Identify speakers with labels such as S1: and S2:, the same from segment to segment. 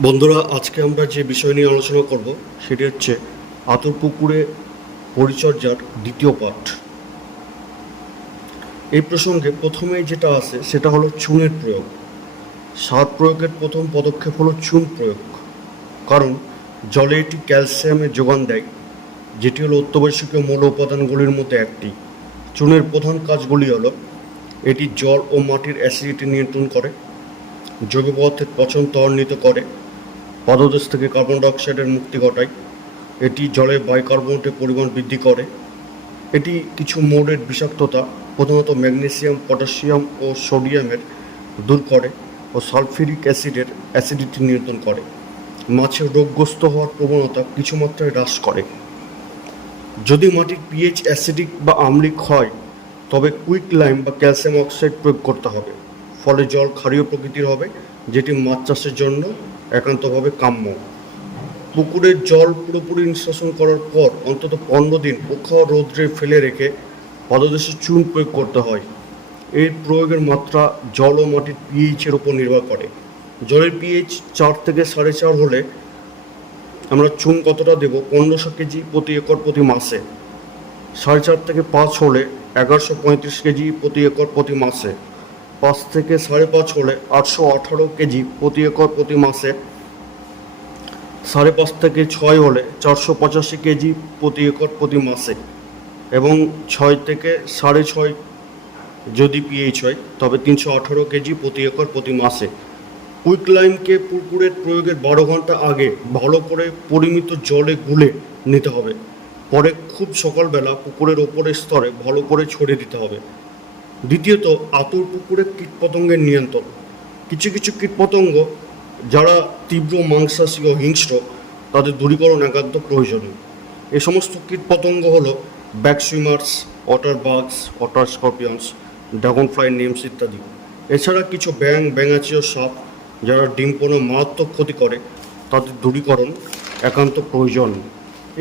S1: বন্ধুরা, আজকে আমরা যে বিষয় নিয়ে আলোচনা করব, সেটি হচ্ছে আতর পুকুরে পরিচর্যার দ্বিতীয় পাঠ। এই প্রসঙ্গে প্রথমেই যেটা আসে সেটা হলো চুনের প্রয়োগ। সার প্রয়োগের প্রথম পদক্ষেপ হলো চুন প্রয়োগ। কারণ, জলে এটি ক্যালসিয়ামের যোগান দেয়, যেটি হলো অত্যাবশ্যকীয় মৌল উপাদানগুলির মধ্যে একটি। চুনের প্রধান কাজগুলি হলো, এটি জল ও মাটির অ্যাসিডিটি নিয়ন্ত্রণ করে, জৈব পদার্থের পচন ত্বরান্বিত করে পদদেশ থেকে কার্বন ডাইঅক্সাইডের মুক্তি ঘটায়। এটি জলে বাইকার্বনেটের পরিমাণ বৃদ্ধি করে। এটি কিছু মোডের বিষাক্ততা, প্রধানত ম্যাগনেসিয়াম, পটাশিয়াম ও সোডিয়ামের দূর করে ও সালফিউরিক অ্যাসিডের অ্যাসিডিটি নিয়ন্ত্রণ করে। মাছের রোগগ্রস্ত হওয়ার প্রবণতা কিছু মাত্রায় হ্রাস করে। যদি মাটির পিএইচ অ্যাসিডিক বা আম্লিক হয়, তবে কুইক লাইম বা ক্যালসিয়াম অক্সাইড প্রয়োগ করতে হবে। ফলে জল ক্ষারীয় প্রকৃতির হবে, যেটি মাছ চাষের জন্য একান্তভাবে কাম্য। পুকুরের জল পুরোপুরি নিষ্কাশন করার পর অন্তত পনেরো দিন প্রখর রৌদ্রে ফেলে রেখে পদদেশে চুন প্রয়োগ করতে হয়। এর প্রয়োগের মাত্রা জল ও মাটির পিএইচের উপর নির্ভর করে। জলের পিএইচ চার থেকে সাড়ে চার হলে আমরা চুন কতটা দেব? পনেরোশো কেজি প্রতি একর প্রতি মাসে। সাড়ে চার থেকে পাঁচ হলে এগারোশো পঁয়ত্রিশ কেজি প্রতি একর প্রতি মাসে। পাঁচ থেকে সাড়ে পাঁচ হলে আটশো আঠারো কেজি প্রতি একর প্রতি মাসে। সাড়ে পাঁচ থেকে ছয় হলে চারশো পঁচাশি কেজি প্রতি একর প্রতি মাসে। এবং ছয় থেকে সাড়ে ছয় যদি পিএইচ হয়, তবে তিনশো আঠারো কেজি প্রতি একর প্রতি মাসে। কুইক লাইমকে পুকুরের প্রয়োগের বারো ঘণ্টা আগে ভালো করে পরিমিত জলে গুলে নিতে হবে। পরে খুব সকালবেলা পুকুরের ওপরের স্তরে ভালো করে ছড়িয়ে দিতে হবে। দ্বিতীয়ত, আতর পুকুরে কীটপতঙ্গের নিয়ন্ত্রণ। কিছু কিছু কীটপতঙ্গ, যারা তীব্র মাংসাশী ও হিংস্র, তাদের দূরীকরণ একান্ত প্রয়োজনীয়। এ সমস্ত কীটপতঙ্গ হল back swimmers water bugs water scorpions, dragonfly nymphs ইত্যাদি। এছাড়া কিছু ব্যাং ব্যাঙাচি ও সাপ, যারা ডিম্পনো মারাত্মক ক্ষতি করে, তাদের দূরীকরণ একান্ত প্রয়োজন।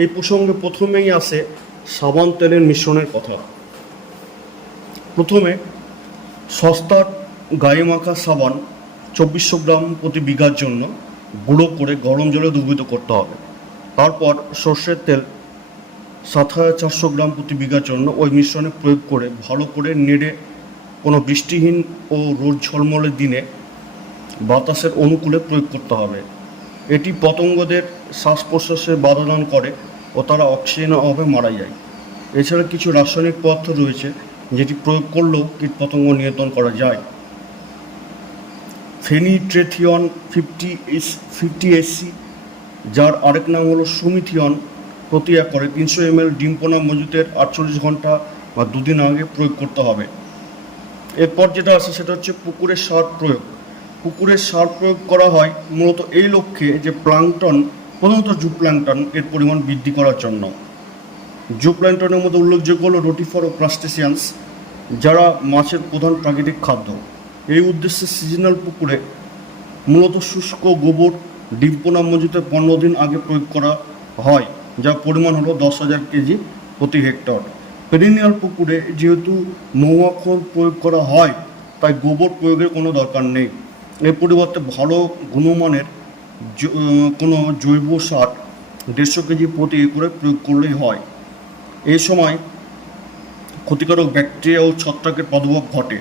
S1: এই প্রসঙ্গে প্রথমেই আসে সাবান তেলের মিশ্রণের কথা। প্রথমে সস্তার গায়ে মাখা সাবান চব্বিশশো গ্রাম প্রতি বিঘার জন্য গুঁড়ো করে গরম জলে দুর্বিত করতে হবে। তারপর সর্ষের তেল সাত হাজার চারশো গ্রাম প্রতি বিঘার জন্য ওই মিশ্রণে প্রয়োগ করে ভালো করে নেড়ে কোনো বৃষ্টিহীন ও রোদ ঝলমলের দিনে বাতাসের অনুকূলে প্রয়োগ করতে হবে। এটি পতঙ্গদের শ্বাস প্রশ্বাসে বাধাদান করে ও তারা অক্সিজেনের অভাবে মারা যায়। এছাড়া কিছু রাসায়নিক পদার্থ রয়েছে যেটি প্রয়োগ করলেও কীটপতঙ্গ নিয়ন্ত্রণ করা যায়। Fenitrothion fifty S, fifty SC, যার আরেক নাম হলো সুমিথিয়ন প্রতি একরে তিনশো এমএল ডিম্পোনা মজুতের আটচল্লিশ ঘণ্টা বা দুদিন আগে প্রয়োগ করতে হবে। এরপর যেটা আছে সেটা হচ্ছে পুকুরের সার প্রয়োগ। পুকুরের সার প্রয়োগ করা হয় মূলত এই লক্ষ্যে যে প্লাংটন, প্রধানত জু প্লাংটন এর পরিমাণ বৃদ্ধি করার জন্য। জু প্লাংটনের মধ্যে উল্লেখযোগ্য হলো রোটিফর ও ক্রাস্টেসিয়ান্স, যারা মাছের প্রধান প্রাকৃতিক খাদ্য। এই উদ্দেশ্যে সিজনাল পুকুরে মূলত শুষ্ক গোবর ডিম্পোনা মজুতে পনেরো দিন আগে প্রয়োগ করা হয়, যার পরিমাণ হলো দশ হাজার কেজি প্রতি হেক্টর। পেরিনিয়াল পুকুরে যেহেতু মৌমাখন প্রয়োগ করা হয়, তাই গোবর প্রয়োগের কোনো দরকার নেই। এর পরিবর্তে ভালো গুণমানের কোনো জৈব সার দেড়শো কেজি প্রতি একরে প্রয়োগ করলেই হয়। এই সময় ক্ষতিকারক ব্যাকটেরিয়া ও ছত্রাকের প্রাদুর্ভাব ঘটে।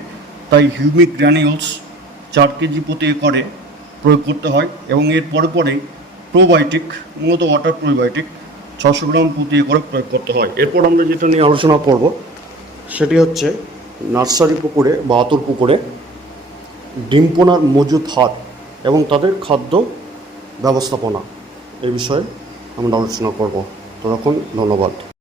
S1: তাই হিউমিক গ্র্যানিউলস চার কেজি প্রতি একরে প্রয়োগ করতে হয় এবং এর পরে পরেই প্রোবায়োটিক, মূলত ওয়াটার প্রোবায়োটিক, ছশো গ্রাম প্রতি একরে প্রয়োগ করতে হয়। এরপর আমরা যেটা নিয়ে আলোচনা করব, সেটি হচ্ছে নার্সারি পুকুরে বা আতর পুকুরে ডিম্পোনার মজুদ হাত এবং তাদের খাদ্য ব্যবস্থাপনা এই বিষয়ে আমরা আলোচনা করব। ততক্ষণ ধন্যবাদ।